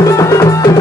Música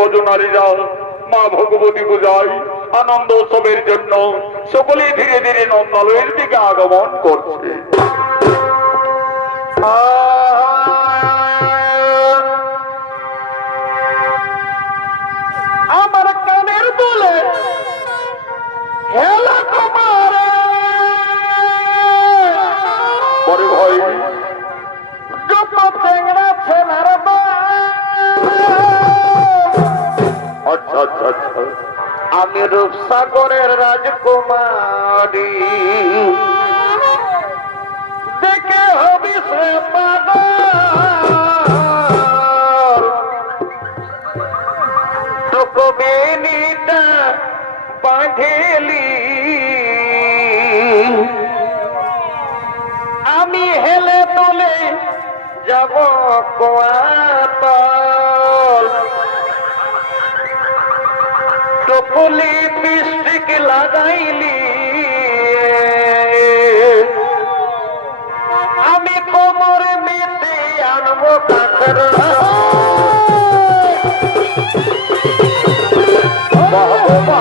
বজনারীরা মা ভগবতী পূজায় আনন্দ উৎসবের জন্য সকলে ধীরে ধীরে নন্দালয়ের দিকে আগমন করছে। আমার কানের বলে পরে ভাই যত ছেলার আচ্ছা আচ্ছা আচ্ছা আমি রূপসাগরের রাজকুমারী। দেখে হবি বাঁধেলি। আমি হেলে তোলে যাব কোয়াতল টপলি মিষ্টিক লাগাইলি। আমি কোমর মেতে আনব কাকর রূপনগরের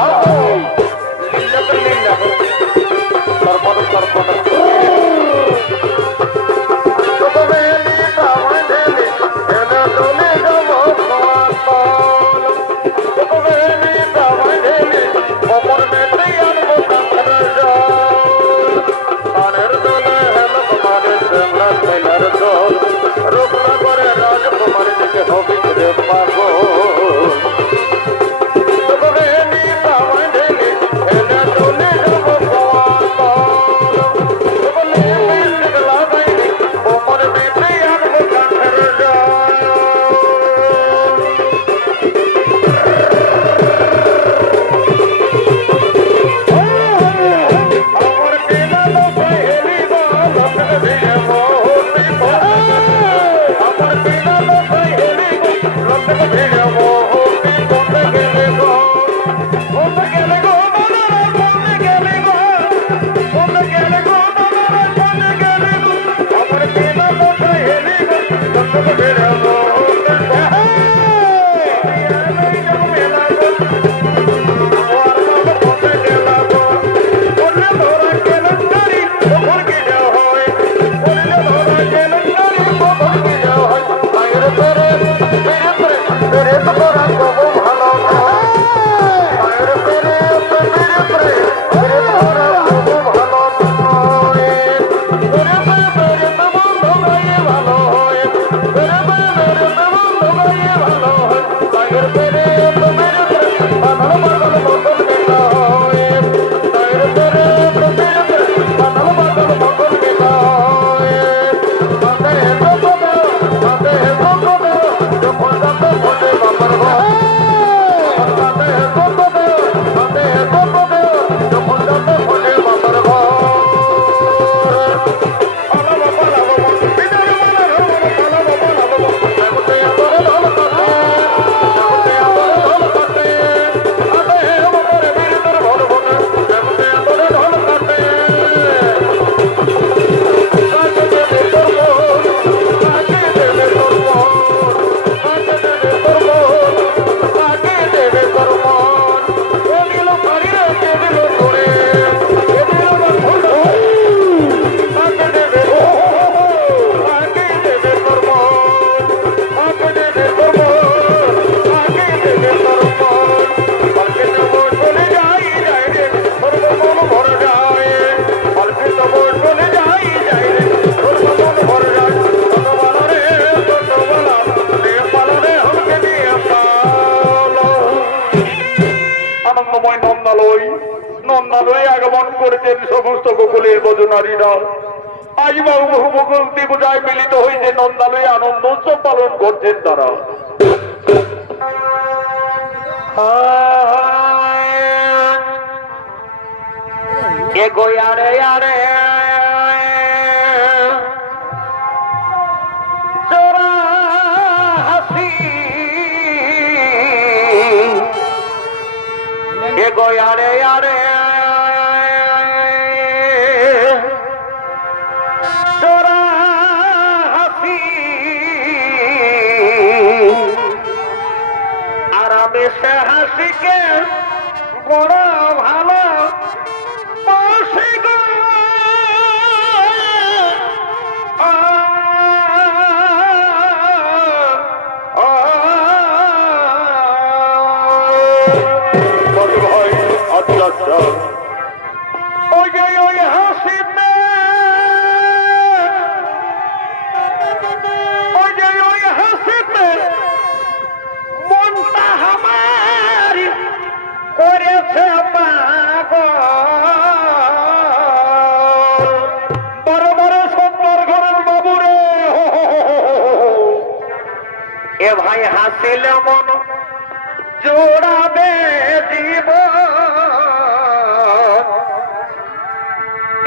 বধু নারীরা। আজ বাবু ভগবতী পূজায় মিলিত হয়েছে নন্দালয়ে আনন্দ উৎসব পালন করছেন তারা। এগো আরে আরে? চোরা হাসি। এগো হাসিকে বড় ভালো ভাই আচ্ছা আচ্ছা ওই ওই হাসিতে এ ভাই হাসিল মন জোড়াবে জীব।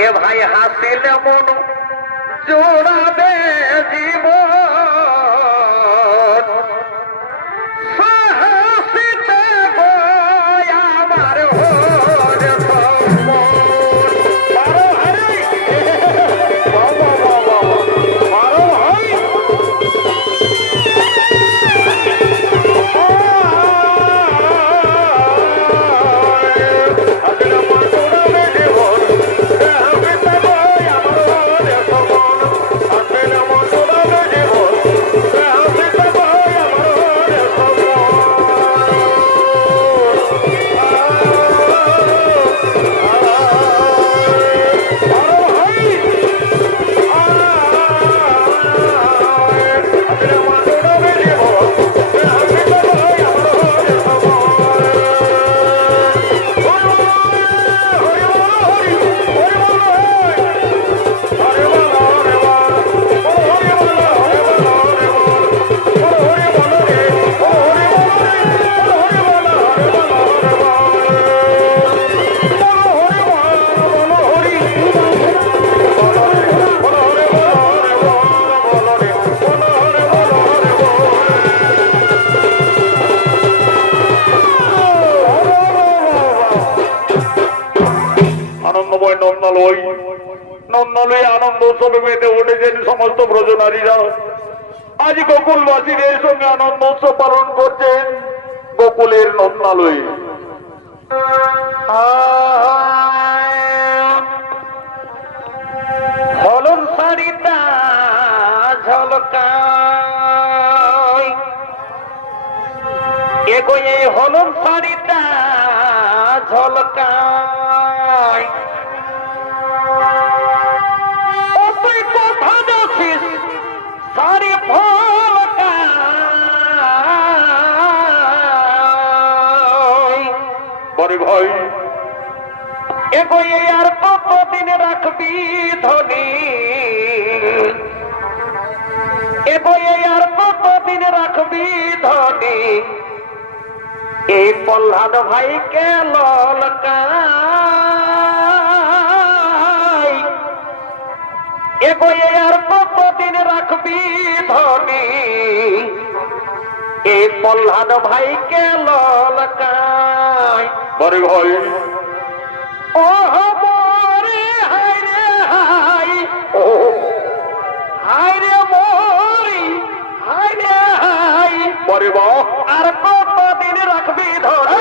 এ ভাই হাসিল মন জোড়াবে জীব। আজ গোকুলবাসীদের সঙ্গে আনন্দ উৎসব পালন করছেন গোকুলের নন্দালয়ে। হলন শাড়িটা এই হলন শাড়িটা ঝলকায় বরে ভাই এগো এই আর কতদিন রাখবি ধনী? এগো এই আর কতদিন রাখবি ধনী? এই প্রহ্লাদ ভাইকে ললকাই। এগো এই আর কতদিন রাখবি ধনী? এই প্রহ্লাদ ভাইকে ললকাই। বরে ভয় ও মরে রে হাই ও রে মরি রে বরে বাহ আর কতদিন রাখবি ধরে?